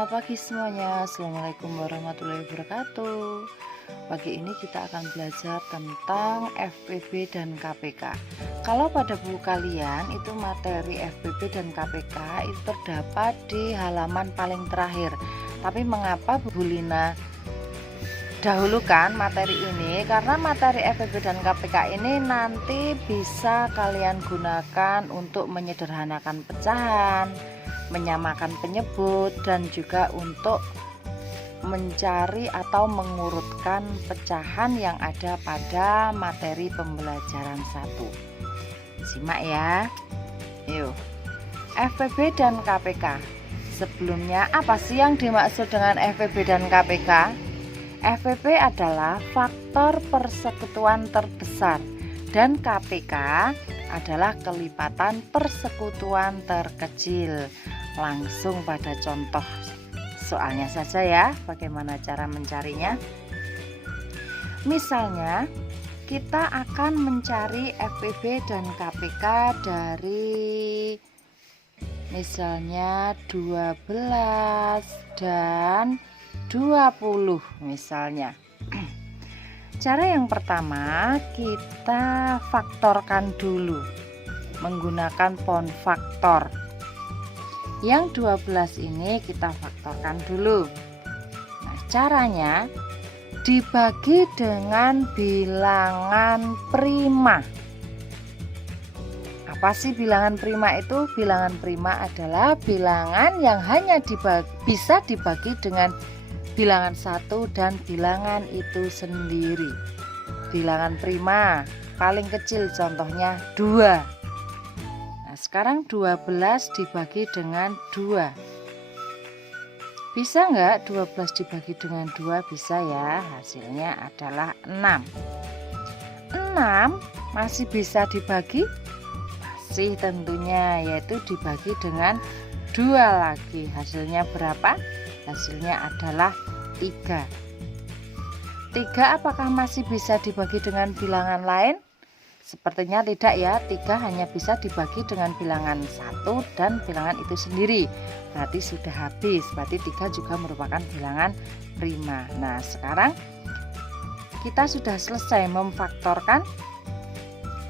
Selamat pagi semuanya. Assalamualaikum warahmatullahi wabarakatuh. Pagi ini kita akan belajar tentang FPB dan KPK. Kalau pada buku kalian itu materi FPB dan KPK itu terdapat di halaman paling terakhir. Tapi mengapa Bu Lina dahulukan materi ini? Karena materi FPB dan KPK ini nanti bisa kalian gunakan untuk menyederhanakan pecahan, menyamakan penyebut, dan juga untuk mencari atau mengurutkan pecahan yang ada pada materi pembelajaran 1. Simak ya. Yuk. FPB dan KPK. Sebelumnya apa sih yang dimaksud dengan FPB dan KPK? FPB adalah faktor persekutuan terbesar dan KPK adalah kelipatan persekutuan terkecil. Langsung pada contoh soalnya saja ya, bagaimana cara mencarinya. Misalnya kita akan mencari FPB dan KPK dari misalnya 12 dan 20 misalnya. Cara yang pertama kita faktorkan dulu menggunakan pound faktor. Yang 12 ini kita faktorkan dulu. Nah, caranya dibagi dengan bilangan prima. Apa sih bilangan prima itu? Bilangan prima adalah bilangan yang hanya bisa dibagi dengan bilangan 1 dan bilangan itu sendiri. Bilangan prima paling kecil contohnya 2. Nah, sekarang 12 dibagi dengan 2. Bisa nggak 12 dibagi dengan 2? Bisa ya, hasilnya adalah 6. 6 masih bisa dibagi? Masih tentunya, yaitu dibagi dengan 2 lagi. Hasilnya berapa? Hasilnya adalah 3. 3 apakah masih bisa dibagi dengan bilangan lain? Sepertinya tidak ya, 3 hanya bisa dibagi dengan bilangan 1 dan bilangan itu sendiri. Berarti sudah habis, berarti 3 juga merupakan bilangan prima. Nah, sekarang kita sudah selesai memfaktorkan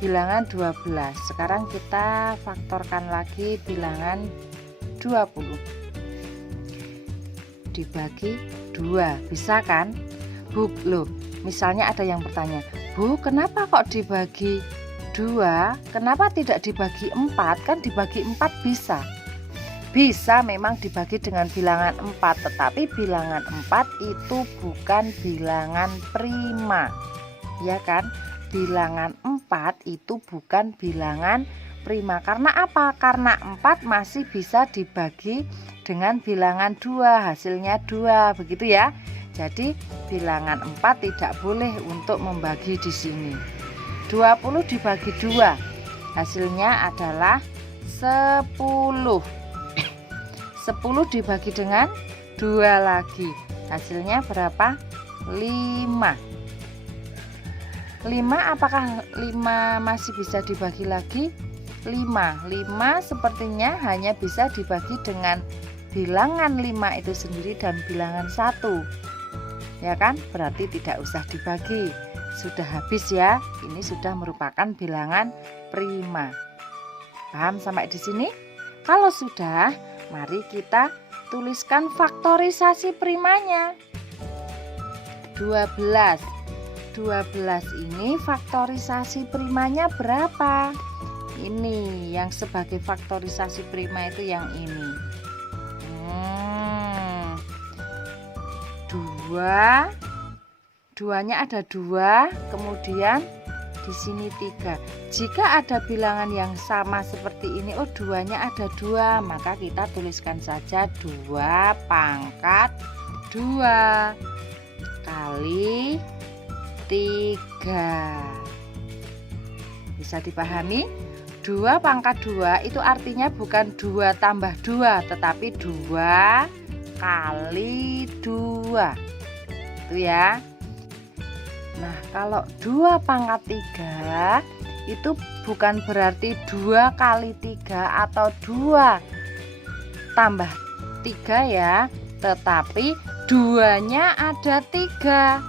bilangan 12. Sekarang kita faktorkan lagi bilangan 20. Dibagi 2, bisa kan? Bu, loh, misalnya ada yang bertanya, Bu, kenapa kok dibagi 2? Kenapa tidak dibagi 4? Kan dibagi 4 bisa. Bisa memang dibagi dengan bilangan 4, tetapi bilangan 4 itu bukan bilangan prima. Ya kan? Bilangan 4 itu bukan bilangan prima. Karena apa? Karena 4 masih bisa dibagi dengan bilangan 2, hasilnya 2, begitu ya. Jadi bilangan 4 tidak boleh untuk membagi di sini. 20 dibagi 2, hasilnya adalah 10. 10 dibagi dengan 2 lagi, hasilnya berapa? 5. 5 apakah 5 masih bisa dibagi lagi? 5 sepertinya hanya bisa dibagi dengan bilangan 5 itu sendiri dan bilangan 1. Ya kan? Berarti tidak usah dibagi. Sudah habis ya. Ini sudah merupakan bilangan prima. Paham sampai di sini? Kalau sudah, mari kita tuliskan faktorisasi primanya. 12. 12 ini faktorisasi primanya berapa? Ini yang sebagai faktorisasi prima itu yang ini. 2-nya ada 2, kemudian di sini 3. Jika ada bilangan yang sama seperti ini, 2-nya ada 2, maka kita tuliskan saja 2 pangkat 2 kali 3. Bisa dipahami? 2 pangkat 2 itu artinya bukan 2 tambah 2, tetapi 2 kali 2. Itu ya. Nah, kalau 2 pangkat 3 itu bukan berarti 2 kali 3 atau 2 tambah 3 ya, tetapi duanya ada 3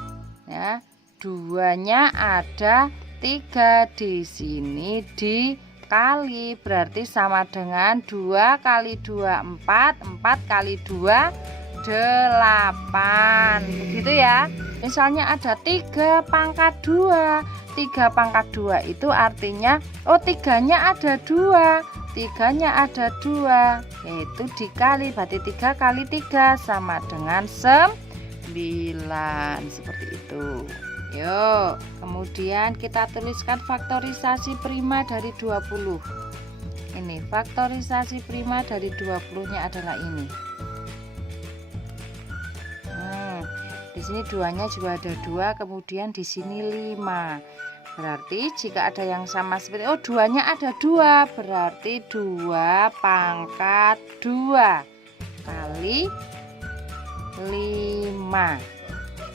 ya. Duanya ada 3 di sini dikali, berarti sama dengan 2 kali 2 4, 4 kali 2 8. Begitu ya. Misalnya ada 3 pangkat 2. 3 pangkat 2 itu artinya tiganya ada 2. Tiganya ada 2, yaitu dikali, berarti 3 kali 3 sama dengan 9. Seperti itu. Yuk, kemudian kita tuliskan faktorisasi prima dari 20. Ini faktorisasi prima dari 20-nya adalah ini. Di sini 2-nya juga ada 2, kemudian di sini 5. Berarti jika ada yang sama seperti 2-nya ada 2, berarti 2 pangkat 2 kali 5.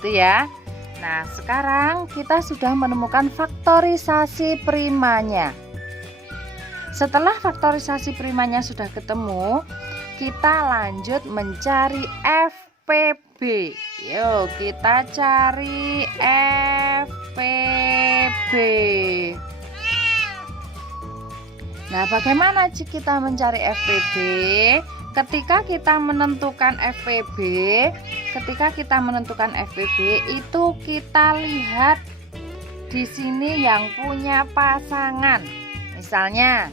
Itu ya. Nah, sekarang kita sudah menemukan faktorisasi primanya. Setelah faktorisasi primanya sudah ketemu, kita lanjut mencari FPB. Yuk, kita cari FPB. Nah, bagaimana kita mencari FPB? Ketika kita menentukan FPB, itu kita lihat di sini yang punya pasangan. Misalnya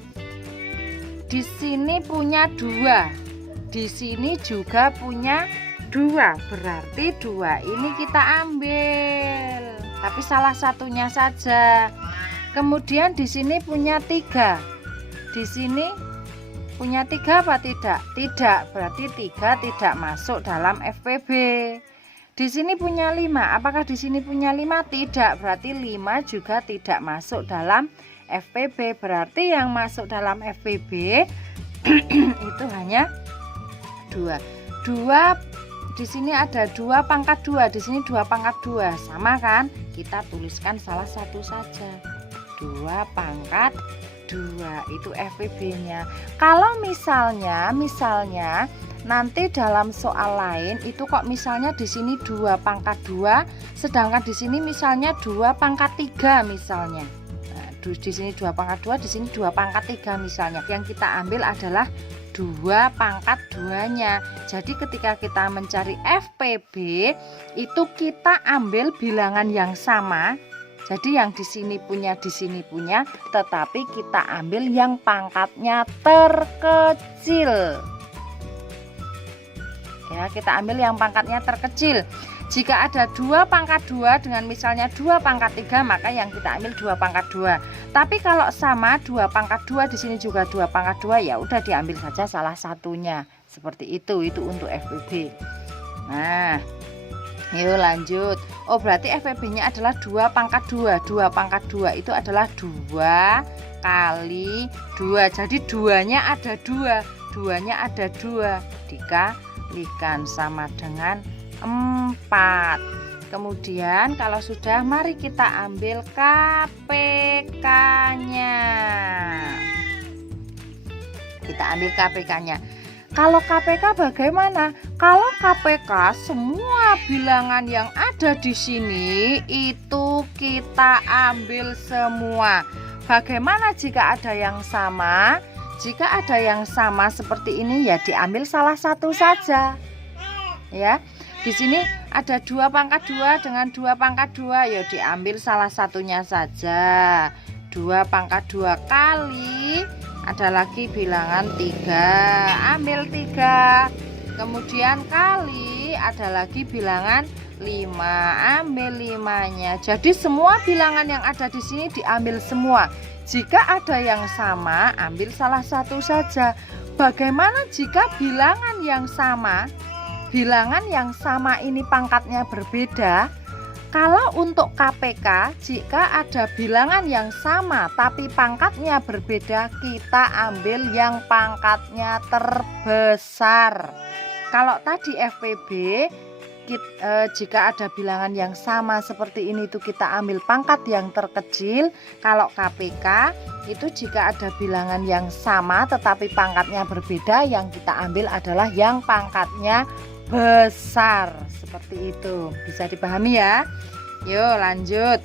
di sini punya 2, di sini juga punya 2, berarti 2 ini kita ambil, tapi salah satunya saja. Kemudian di sini punya 3, di sini punya 3 apa tidak? Tidak, berarti 3 tidak masuk dalam FPB. Di sini punya 5, apakah di sini punya 5? Tidak, berarti 5 juga tidak masuk dalam FPB. Berarti yang masuk dalam FPB itu hanya 2. Di sini ada 2 pangkat 2, di sini 2 pangkat 2, sama kan? Kita tuliskan salah satu saja. 2 pangkat 2 itu FPB-nya. Kalau misalnya nanti dalam soal lain itu kok misalnya di sini 2 pangkat 2, sedangkan di sini misalnya 2 pangkat 3 misalnya. Nah, di sini 2 pangkat 2, di sini 2 pangkat 3 misalnya. Yang kita ambil adalah 2 pangkat 2-nya. Jadi ketika kita mencari FPB itu kita ambil bilangan yang sama. Jadi yang di sini punya, tetapi kita ambil yang pangkatnya terkecil. Ya, kita ambil yang pangkatnya terkecil. Jika ada 2 pangkat 2 dengan misalnya 2 pangkat 3, maka yang kita ambil 2 pangkat 2. Tapi kalau sama 2 pangkat 2 di sini juga 2 pangkat 2, ya udah diambil saja salah satunya. Seperti itu untuk FPB. Nah, yuk lanjut. Berarti FPB-nya adalah 2 pangkat 2. 2 pangkat 2 itu adalah 2 kali 2. Jadi 2-nya ada 2. 2-nya ada 2. Dikalikan sama dengan 4. Kemudian kalau sudah, mari kita ambil KPK-nya. Kita ambil KPK-nya. Kalau KPK bagaimana? Kalau KPK semua bilangan yang ada di sini itu kita ambil semua. Bagaimana jika ada yang sama? Jika ada yang sama seperti ini ya diambil salah satu saja. Ya. Di sini ada 2 pangkat 2 dengan 2 pangkat 2, ya diambil salah satunya saja. 2 pangkat 2 kali, ada lagi bilangan 3, ambil 3. Kemudian kali, ada lagi bilangan 5, ambil 5-nya. Jadi semua bilangan yang ada di sini diambil semua. Jika ada yang sama, ambil salah satu saja. Bagaimana jika bilangan yang sama? Bilangan yang sama ini pangkatnya berbeda. Kalau untuk KPK, jika ada bilangan yang sama tapi pangkatnya berbeda, kita ambil yang pangkatnya terbesar. Kalau tadi FPB, jika ada bilangan yang sama seperti ini itu kita ambil pangkat yang terkecil. Kalau KPK itu jika ada bilangan yang sama tetapi pangkatnya berbeda, yang kita ambil adalah yang pangkatnya besar. Seperti itu. Bisa dipahami ya? Yuk lanjut.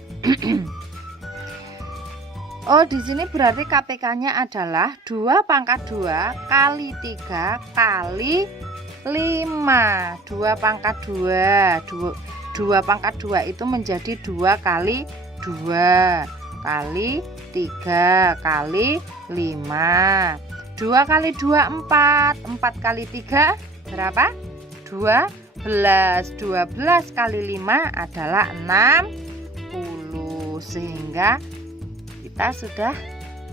Oh, di sini berarti KPK-nya adalah 2 pangkat 2 kali 3 kali 5. 2 pangkat 2. 2 pangkat 2 itu menjadi 2 kali 2 kali 3 kali 5. 2 kali 2 4. 4 kali 3 berapa? 12. 12 kali 5 adalah 60. Sehingga kita sudah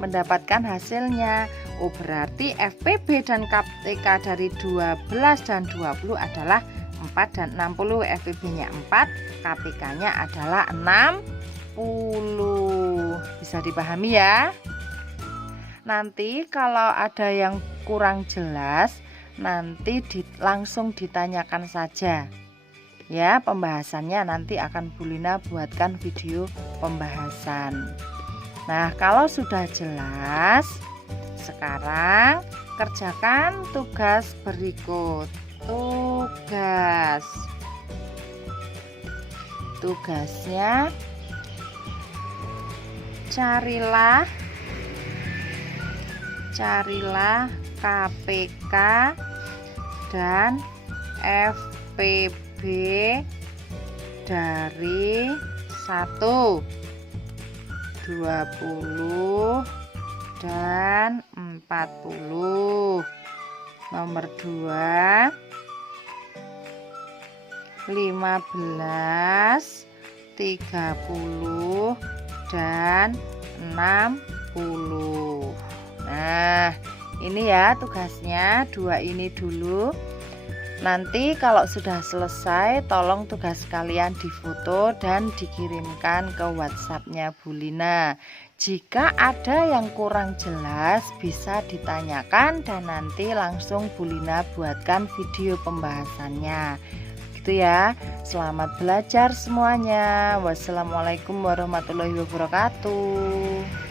mendapatkan hasilnya. Oh, berarti FPB dan KPK dari 12 dan 20 adalah 4 dan 60. FPB-nya 4, KPK-nya adalah 60. Bisa dipahami ya? Nanti kalau ada yang kurang jelas, nanti langsung ditanyakan saja. Ya, pembahasannya nanti akan Bu Lina buatkan video pembahasan. Nah, kalau sudah jelas, sekarang kerjakan tugas berikut. Tugasnya carilah KPK dan FPB dari 1, 20 dan 40. Nomor 2, 15, 30 dan 60. Nah, ini ya tugasnya, 2 ini dulu. Nanti kalau sudah selesai, tolong tugas kalian difoto dan dikirimkan ke WhatsApp-nya Bu Lina. Jika ada yang kurang jelas, bisa ditanyakan dan nanti langsung Bu Lina buatkan video pembahasannya. Gitu ya. Selamat belajar semuanya. Wassalamualaikum warahmatullahi wabarakatuh.